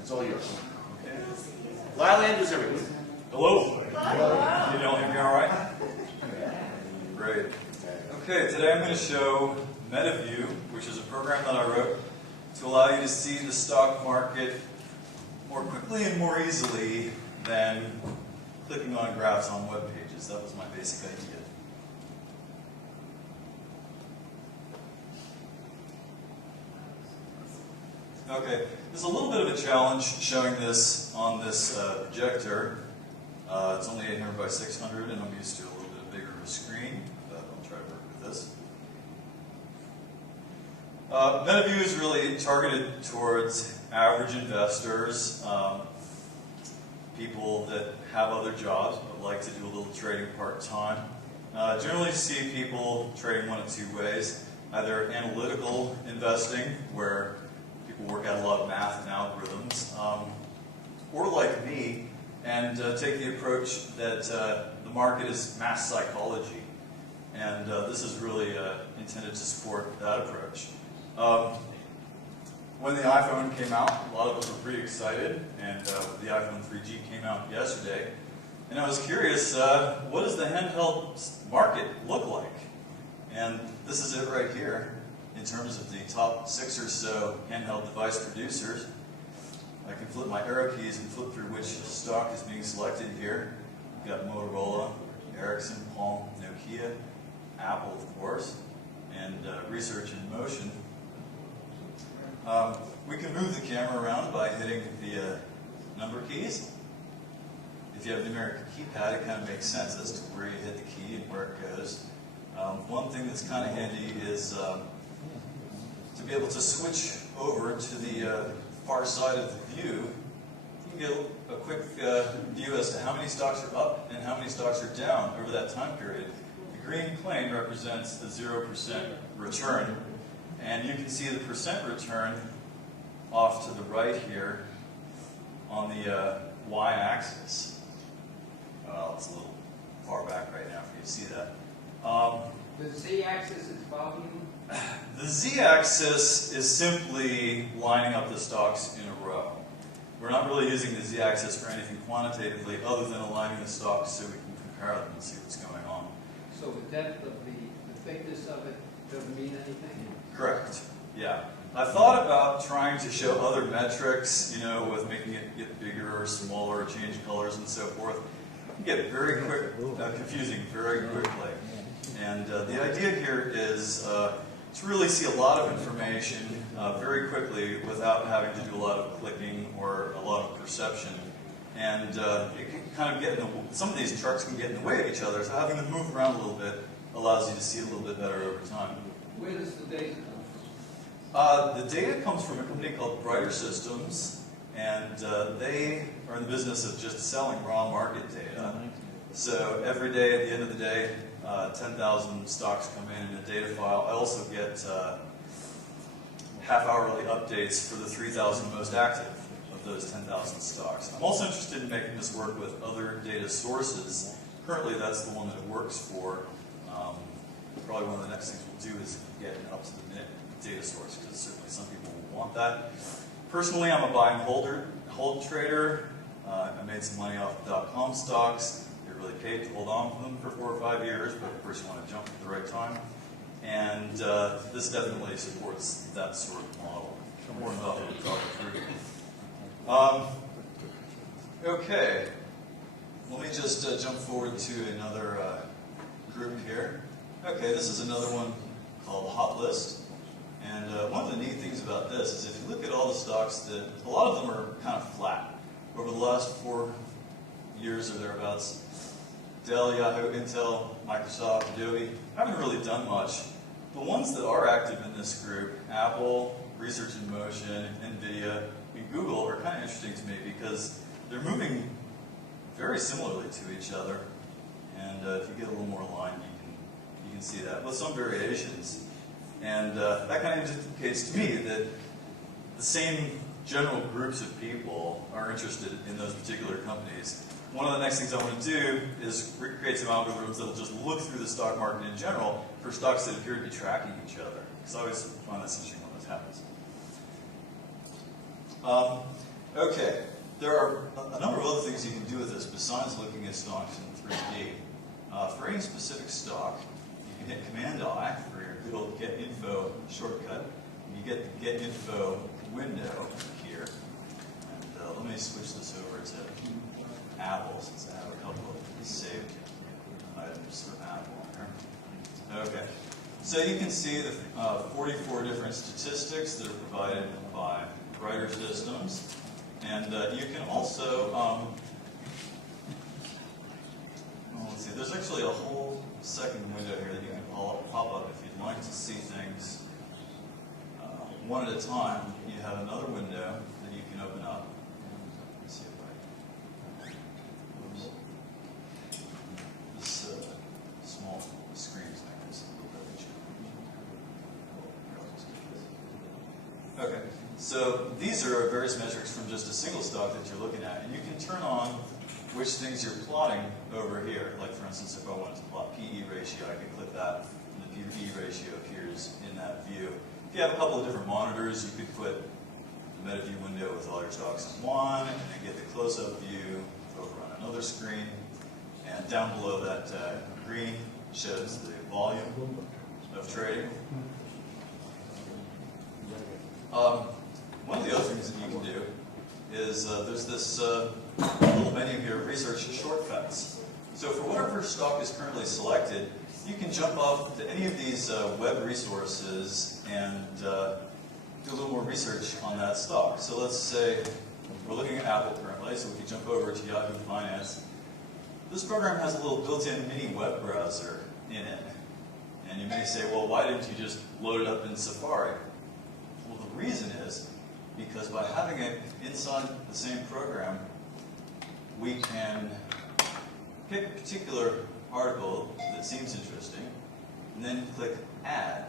It's all yours. Lyle Andrews, everyone. Hello. Can you all hear me all right? Great. Okay, today I'm going to show MetaView, which is a program that I wrote to allow you to see the stock market more quickly and more easily than clicking on graphs on web pages. That was my basic idea. Okay, there's a little bit of a challenge showing this on this projector. It's only 800 by 600, and I'm used to a little bit bigger of a screen, but I'll try to work with this. MetaView is really targeted towards average investors, people that have other jobs but like to do a little trading part-time. Generally you see people trading one of two ways, either analytical investing, where people work out a lot of math and algorithms, or like me, and take the approach that the market is mass psychology. And this is really intended to support that approach. When the iPhone came out, a lot of us were pretty excited, and the iPhone 3G came out yesterday. And I was curious, what does the handheld market look like? And this is it right here. In terms of the top 6 or so handheld device producers, I can flip my arrow keys and flip through which stock is being selected here. We've got Motorola, Ericsson, Palm, Nokia, Apple, of course, and Research in Motion. We can move the camera around by hitting the number keys. If you have the numeric keypad, it kind of makes sense as to where you hit the key and where it goes. One thing that's kind of handy is to be able to switch over to the far side of the view. You can get a quick view as to how many stocks are up and how many stocks are down over that time period. The green plane represents the 0% return, and you can see the percent return off to the right here on the y-axis. Well, it's a little far back right now for you to see that. The z-axis is volume? The z-axis is simply lining up the stocks in a row. We're not really using the z-axis for anything quantitatively other than aligning the stocks so we can compare them and see what's going on. So the depth of the thickness of it doesn't mean anything? Correct. Yeah. I thought about trying to show other metrics, you know, with making it get bigger or smaller, or change colors and so forth. It can get very confusing very quickly. And the idea here is to really see a lot of information very quickly without having to do a lot of clicking or a lot of perception. And it can kind of get in the, some of these charts can get in the way of each other, so having them move around a little bit allows you to see a little bit better over time. Where does the data come The data comes from a company called Brighter Systems, and they are in the business of just selling raw market data. So every day, at the end of the day, 10,000 stocks come in a data file. I also get half-hourly updates for the 3,000 most active of those 10,000 stocks. I'm also interested in making this work with other data sources. Currently, that's the one that it works for. Probably one of the next things we'll do is get an up-to-the-minute data source, because certainly some people will want that. Personally, I'm a buy and hold trader. I made some money off of .com stocks. They're really paid to hold on to them for 4 or 5 years, but of course you want to jump at the right time. And this definitely supports that sort of model. More than that we'll talk through. Okay, let me just jump forward to another group here. Okay, this is another one called Hot List. And one of the neat things about this is if you look at all the stocks, that a lot of them are kind of flat. Over the last 4 years or thereabouts, Dell, Yahoo, Intel, Microsoft, Adobe haven't really done much. The ones that are active in this group, Apple, Research in Motion, NVIDIA, and Google are kind of interesting to me because they're moving very similarly to each other. And if you get a little more aligned, you can see that with some variations. And that kind of indicates to me that the same general groups of people are interested in those particular companies. one of the next things I want to do is create some algorithms that will just look through the stock market in general for stocks that appear to be tracking each other. Because I always find this interesting when this happens. Okay, there are a number of other things you can do with this besides looking at stocks in 3D. For any specific stock, you can hit Command-I for your good old Get Info shortcut. You get the Get Info window here. And let me switch this over to Apple, since I have a couple of saved items for Apple here. Okay, so you can see the 44 different statistics that are provided by writer systems, and you can also, let's see, there's actually a whole second window here that you can pop up if you'd like to see things one at a time. You have another window that you can open up. Let's see if I can. Oops. This small screen is not going to see the Okay, so these are various metrics from just a single stock that you're looking at, and you can turn on which things you're plotting over here. Like for instance, if I wanted to plot PE ratio, I can click that, and the PE ratio appears in that view. If you have a couple of different monitors, you could put the MetaView window with all your stocks on one, and then get the close-up view over on another screen. And down below that green shows the volume of trading. One of the other things that you can do is there's this little menu here, Research Shortcuts. So for whatever stock is currently selected, you can jump off to any of these web resources and do a little more research on that stock. So let's say we're looking at Apple currently, so we can jump over to Yahoo Finance. This program has a little built-in mini web browser in it. And you may say, well, why didn't you just load it up in Safari? Well, the reason is because by having it inside the same program, we can pick a particular article that seems interesting, and then click Add.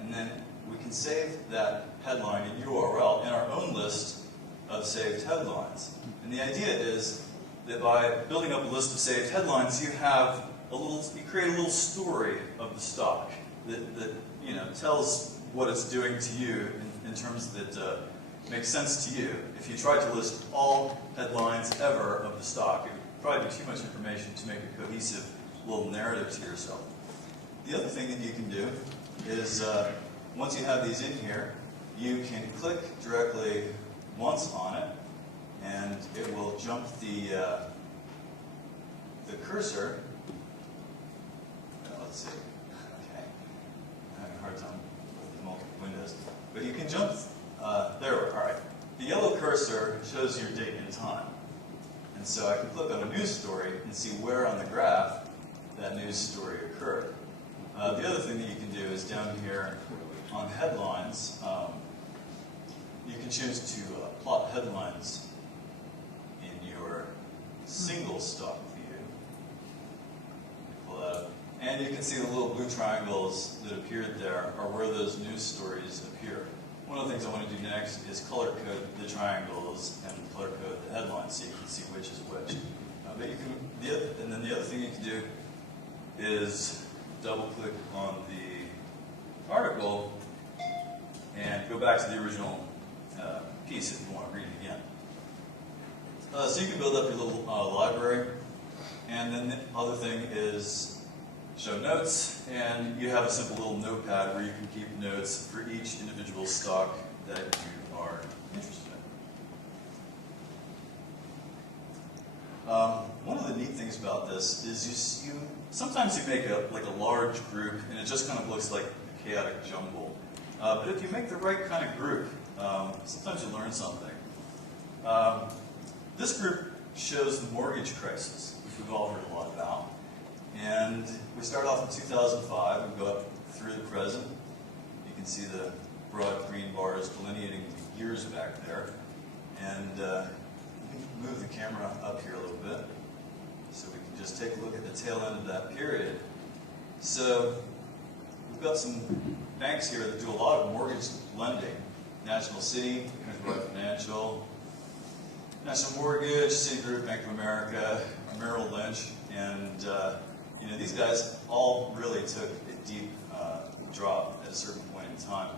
And then we can save that headline and URL in our own list of saved headlines. And the idea is that by building up a list of saved headlines, you create a little story of the stock that tells what it's doing to you in terms that makes sense to you. If you tried to list all headlines ever of the stock, it would probably be too much information to make a cohesive little narrative to yourself. The other thing that you can do is, once you have these in here, you can click directly once on it, and it will jump the cursor. Let's see. Okay. I'm having a hard time with the multiple windows. But you can jump, there we are. All right. The yellow cursor shows your date and time. And so I can click on a news story and see where on the graph that news story occurred. The other thing that you can do is down here on headlines, you can choose to plot headlines in your single stock view. Pull that up. And you can see the little blue triangles that appeared there are where those news stories appear. One of the things I want to do next is color code the triangles and color code the headlines so you can see which is which. And then the other thing you can do is double click on the article and go back to the original piece if you want to read it again. So you can build up your little library, and then the other thing is show notes, and you have a simple little notepad where you can keep notes for each individual stock that you are interested in. One of the neat things about this is you sometimes you make a large group and it just kind of looks like a chaotic jumble. But if you make the right kind of group, sometimes you learn something. This group shows the mortgage crisis, which we've all heard a lot about. And we start off in 2005 and go up through the present. You can see the broad green bars delineating the years back there. And move the camera up here a little bit so we can just take a look at the tail end of that period. So we've got some banks here that do a lot of mortgage lending. National City, Financial. National Mortgage, Citigroup, Bank of America, Merrill Lynch, and these guys all really took a deep drop at a certain point in time,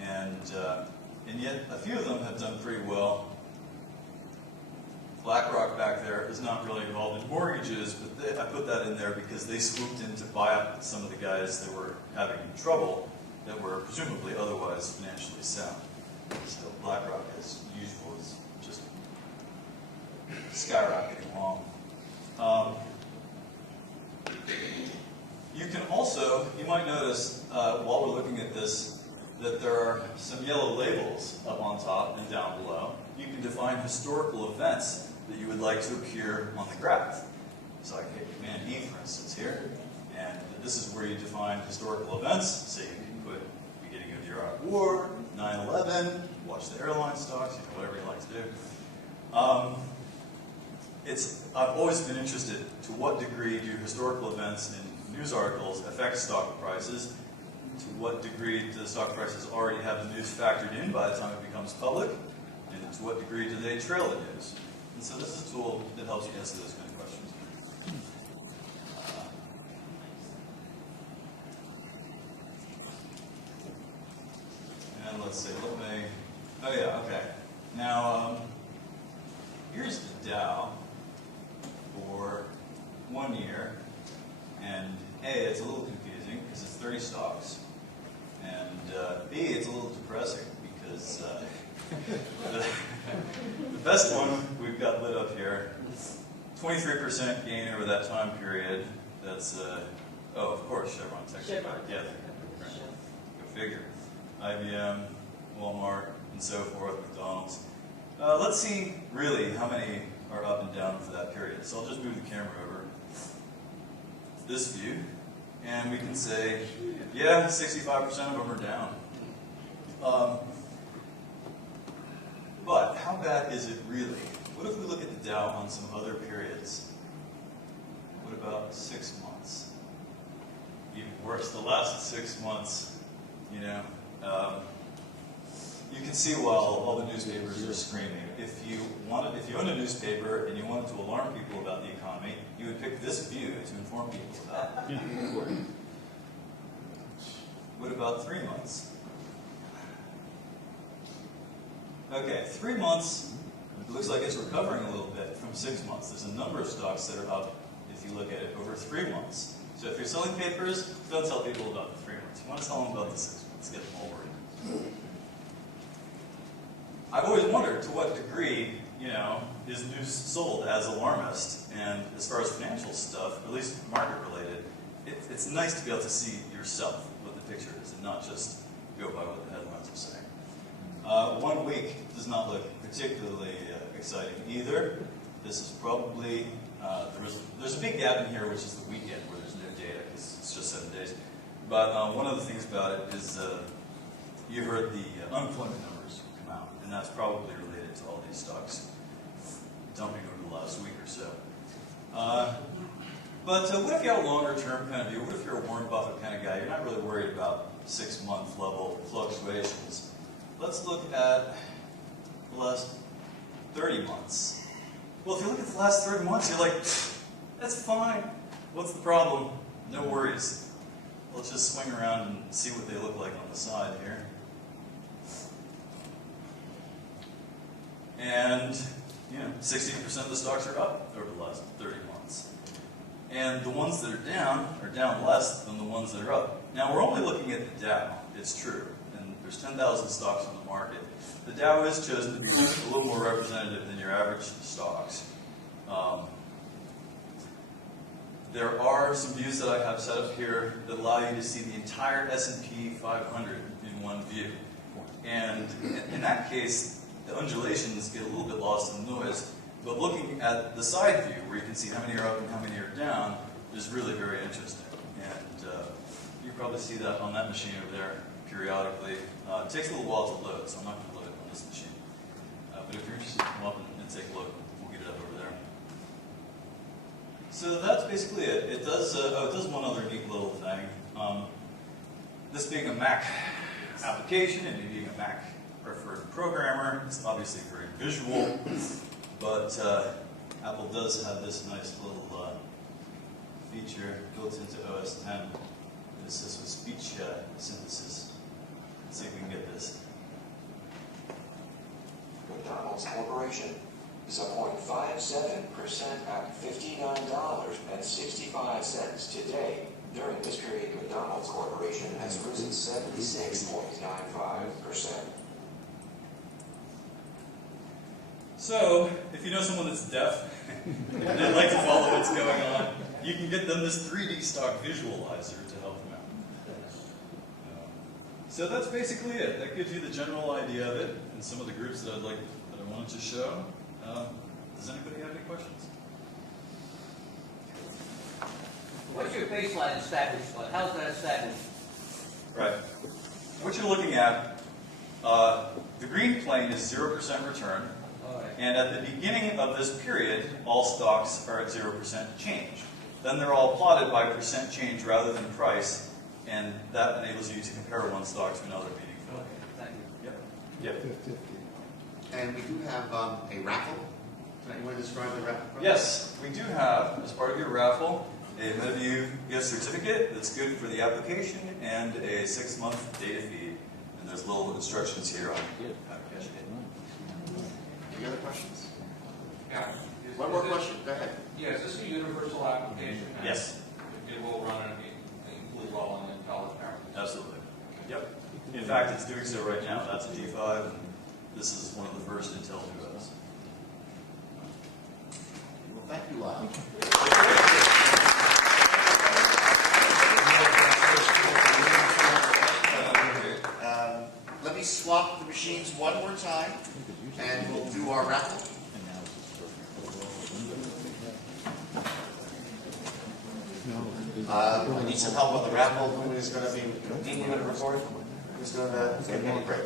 and yet a few of them have done pretty well. BlackRock back there is not really involved in mortgages, but I put that in there because they swooped in to buy up some of the guys that were having trouble that were presumably otherwise financially sound. So BlackRock, as usual, is just skyrocketing along. You can also, you might notice while we're looking at this, that there are some yellow labels up on top and down below. You can define historical events that you would like to appear on the graph. So I hit Command E, for instance, here, and this is where you define historical events. So you can put beginning of the Iraq War, 9/11, watch the airline stocks, whatever you like to do. I've always been interested to what degree do historical events in news articles affect stock prices. To what degree do the stock prices already have the news factored in by the time it becomes public? And to what degree do they trail the news? And so this is a tool that helps you answer those kind of questions. And let's see, oh yeah, okay. Now, here's the Dow for 1 year. And A, it's a little confusing because it's 30 stocks. And B, it's a little depressing because the best one we've got lit up here, 23% gain over that time period. That's, oh, of course, Chevron Tech. Chevron. Yeah, go figure. IBM, Walmart, and so forth, McDonald's. Let's see really how many are up and down for that period. So I'll just move the camera over this view, and we can say, yeah, 65% of them are down. But how bad is it really? What if we look at the Dow on some other periods? What about 6 months? Even worse, the last 6 months, you can see while all the newspapers are screaming. If you own a newspaper and you wanted to alarm people about the economy, you would pick this view to inform people about it. What about 3 months? Okay, 3 months, it looks like it's recovering a little bit from 6 months. There's a number of stocks that are up if you look at it over 3 months. So if you're selling papers, don't tell people about the 3 months. You want to tell them about the 6 months, get them all worried. I've always wondered to what degree, is news sold as alarmist, and as far as financial stuff, at least market related, it's nice to be able to see yourself what the picture is and not just go by what the headlines are saying. 1 week does not look particularly exciting either. This is probably, there's a big gap in here, which is the weekend where there's no data because it's just 7 days. But one of the things about it is you heard the unemployment numbers come out, and that's probably related to all these stocks dumping over the last week or so. But what if you have a longer term kind of view? What if you're a Warren Buffett kind of guy? You're not really worried about 6 month level fluctuations. Let's look at the last 30 months. Well, if you look at the last 30 months, you're like, that's fine. What's the problem? No worries. Let's just swing around and see what they look like on the side here. And 60% of the stocks are up over the last 30 months. And the ones that are down less than the ones that are up. Now, we're only looking at the Dow, it's true. And there's 10,000 stocks on the market. The Dow is chosen to be a little more representative than your average stocks. There are some views that I have set up here that allow you to see the entire S&P 500 in one view. And in that case, the undulations get a little bit lost in the noise. But looking at the side view, where you can see how many are up and how many are down, is really very interesting. And you probably see that on that machine over there periodically. It takes a little while to load, so I'm not going to load it on this machine. But if you're interested, come up and take a look. We'll get it up over there. So that's basically it. It does one other neat little thing. This being a Mac application and me being a Mac preferred programmer, it's obviously very visual. but Apple does have this nice little feature built into OS 10 that assists with speech synthesis. Let's see if we can get this. McDonald's Corporation is a 0.57% at $59.65 today. During this period, McDonald's Corporation has risen 76.95%. So, if you know someone that's deaf and they'd like to follow what's going on, you can get them this 3D stock visualizer to help them out. So that's basically it. That gives you the general idea of it and some of the groups that I wanted to show. Does anybody have any questions? What's your baseline established? How's that established? Right. What you're looking at, the green plane is 0% return. And at the beginning of this period, all stocks are at 0% change. Then they're all plotted by percent change rather than price, and that enables you to compare one stock to another meaningfully. Okay, thank you. Yep. And we do have a raffle. You want to describe the raffle? Yes, we do have, as part of your raffle, a MetaView gift certificate that's good for the application and a 6-month data feed. And there's little instructions here on how to cash it in. Any other questions? Yeah. One more question. Go ahead. Yeah, is this a universal application? Yes. It will run and include all in college parents? Absolutely. Yep. In fact, it's doing so right now. That's a G5, and this is one of the first Intel 2Os. Well, thank you, Lyle. Let me swap the machines one more time, and we'll do our raffle. I need some help on the raffle. Who is going to be leading the report? Who's going to take a break?